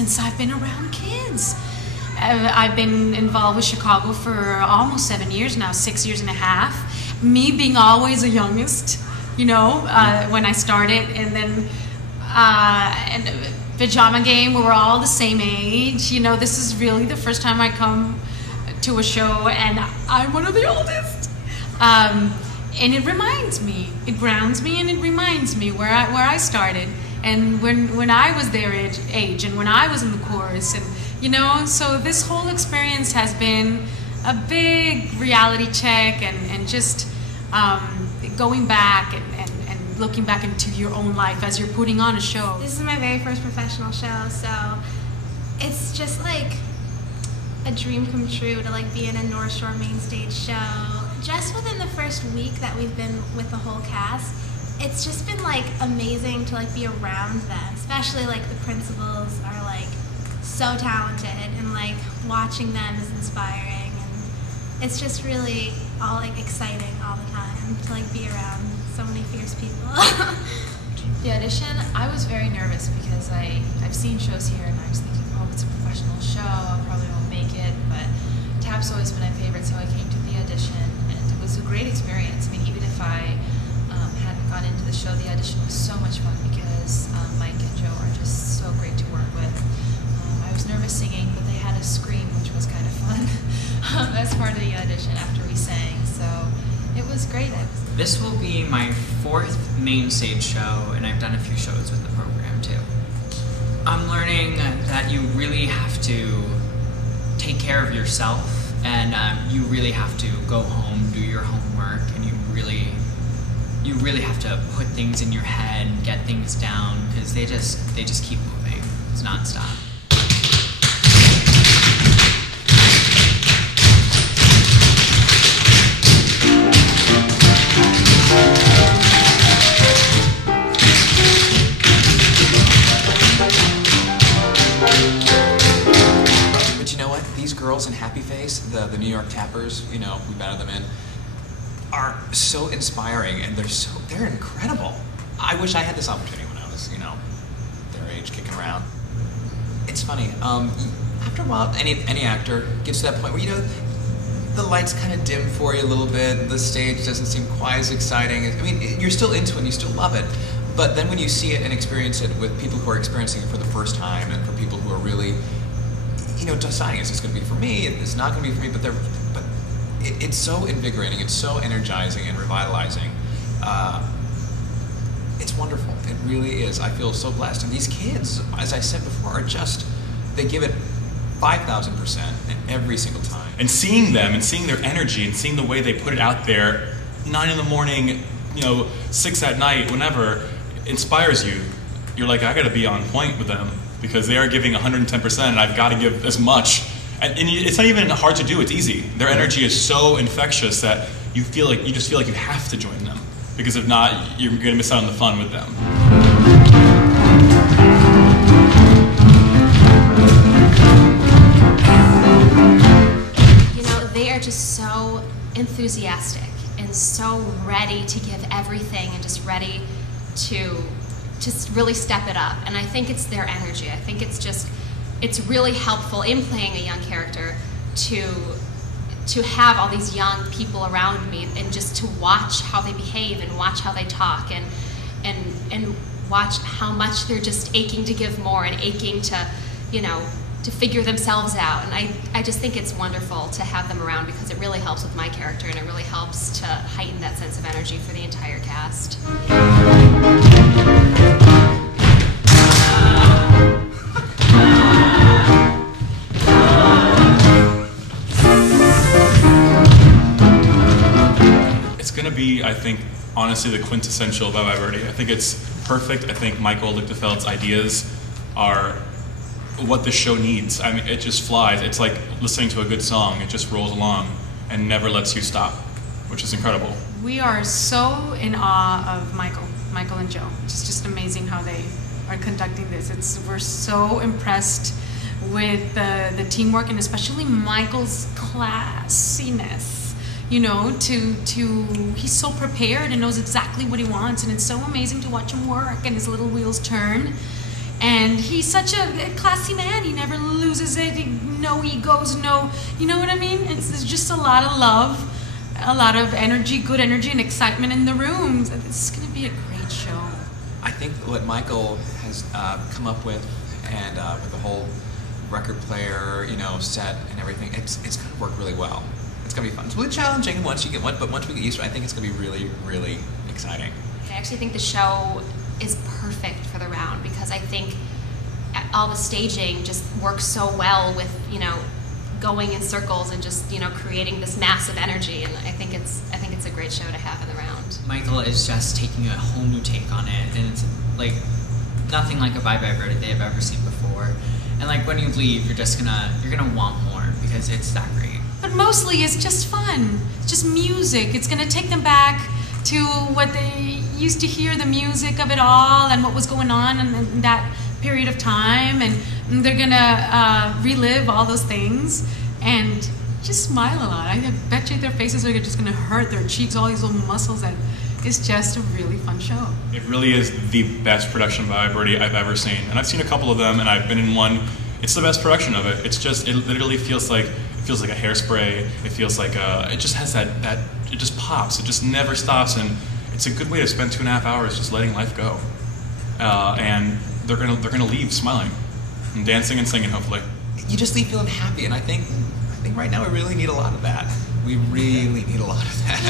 since I've been around kids. I've been involved with Chicago for almost 7 years now, 6 years and a half. Me being always the youngest, you know, when I started, and then and Pajama Game, we were all the same age. You know, this is really the first time I come to a show, and I'm one of the oldest. And it reminds me, it grounds me, and it reminds me where I started, and when I was their age, and when I was in the chorus, and you know, so this whole experience has been a big reality check, and just going back and looking back into your own life as you're putting on a show. This is my very first professional show, so it's just like a dream come true to like be in a North Shore main stage show. Just within the first week that we've been with the whole cast, it's just been like amazing to like be around them, especially like the principals are like so talented, and like watching them is inspiring, and it's just really all like exciting all the time to like be around so many fierce people. The audition, I was very nervous because I've seen shows here and I was thinking, oh, it's a professional show, I probably won't make it, but tap's always been my favorite, so I came to the audition, and it was a great experience. I mean, even if I hadn't gone into the show, the audition was so much fun because Mike and Joe are just so great to work with. I was nervous singing, but they had us scream, which was kind of fun. That's part of the audition after we sang, so it was great. This will be my 4th main stage show, and I've done a few shows with the program too. I'm learning that you really have to take care of yourself, and you really have to go home, do your homework, and you really have to put things in your head and get things down, because they just keep moving. It's nonstop. But you know what? These girls in Happy Face, the New York Tappers, you know, we batted them in, are so inspiring, and they're incredible. I wish I had this opportunity when I was, you know, their age, kicking around. It's funny. After a while, any actor gets to that point where, you know, the lights kind of dim for you a little bit, the stage doesn't seem quite as exciting. I mean, you're still into it and you still love it, but then when you see it and experience it with people who are experiencing it for the first time, and for people who are really, you know, deciding, is this going to be for me, it's not going to be for me, but it's so invigorating, it's so energizing and revitalizing. It's wonderful, it really is. I feel so blessed, and these kids, as I said before, are just, they give it 5,000% every single time. And seeing them, and seeing their energy, and seeing the way they put it out there, 9 in the morning, you know, 6 at night, whenever, inspires you. You're like, I gotta be on point with them, because they are giving 110%, and I've gotta give as much. And it's not even hard to do, it's easy. Their energy is so infectious that you just feel like you have to join them, because if not, you're gonna miss out on the fun with them. Just so enthusiastic and so ready to give everything, and just ready to just really step it up. And I think it's their energy. I think it's really helpful in playing a young character to have all these young people around me, and just to watch how they behave, and watch how they talk, and watch how much they're just aching to give more, and aching to, you know, to figure themselves out. And I just think it's wonderful to have them around, because it really helps with my character, and it really helps to heighten that sense of energy for the entire cast. It's gonna be, I think, honestly, the quintessential Bye Bye Birdie. I think it's perfect. I think Michael Lichtenfeld's ideas are what the show needs. I mean, it just flies. It's like listening to a good song. It just rolls along and never lets you stop, which is incredible. We are so in awe of Michael and Joe. It's just amazing how they are conducting this. We're so impressed with the teamwork, and especially Michael's classiness. You know, he's so prepared and knows exactly what he wants, and it's so amazing to watch him work and his little wheels turn. And he's such a classy man. He never loses it. No egos, no, you know what I mean? It's just a lot of love, a lot of energy, good energy and excitement in the room. It's going to be a great show. I think what Michael has come up with, and with the whole record player, set and everything, it's going to work really well. It's going to be fun. It's really challenging once you get one, but once we get used to it, I think it's going to be really, really exciting. I actually think the show is perfect for the round because I think all the staging just works so well with going in circles and just creating this massive energy, and I think it's a great show to have in the round. Michael is just taking a whole new take on it, and it's like nothing like a Bye Bye Birdie they have ever seen before. And like when you leave, you're gonna want more because it's that great. But mostly it's just fun. It's just music. It's gonna take them back to what they used to hear, the music of it all and what was going on in that period of time, and they're gonna relive all those things and just smile a lot. I bet you their faces are just gonna hurt, their cheeks, all these little muscles, and it's just a really fun show. It really is the best production of Bye Bye Birdie I've ever seen, and I've seen a couple of them, and I've been in one. It's the best production of it. It literally feels like a hairspray. It feels like it just has that it just pops. It just never stops, and it's a good way to spend 2.5 hours just letting life go. And they're gonna leave smiling, and dancing and singing, hopefully. You just leave feeling happy, and I think right now we really need a lot of that. We really need a lot of that.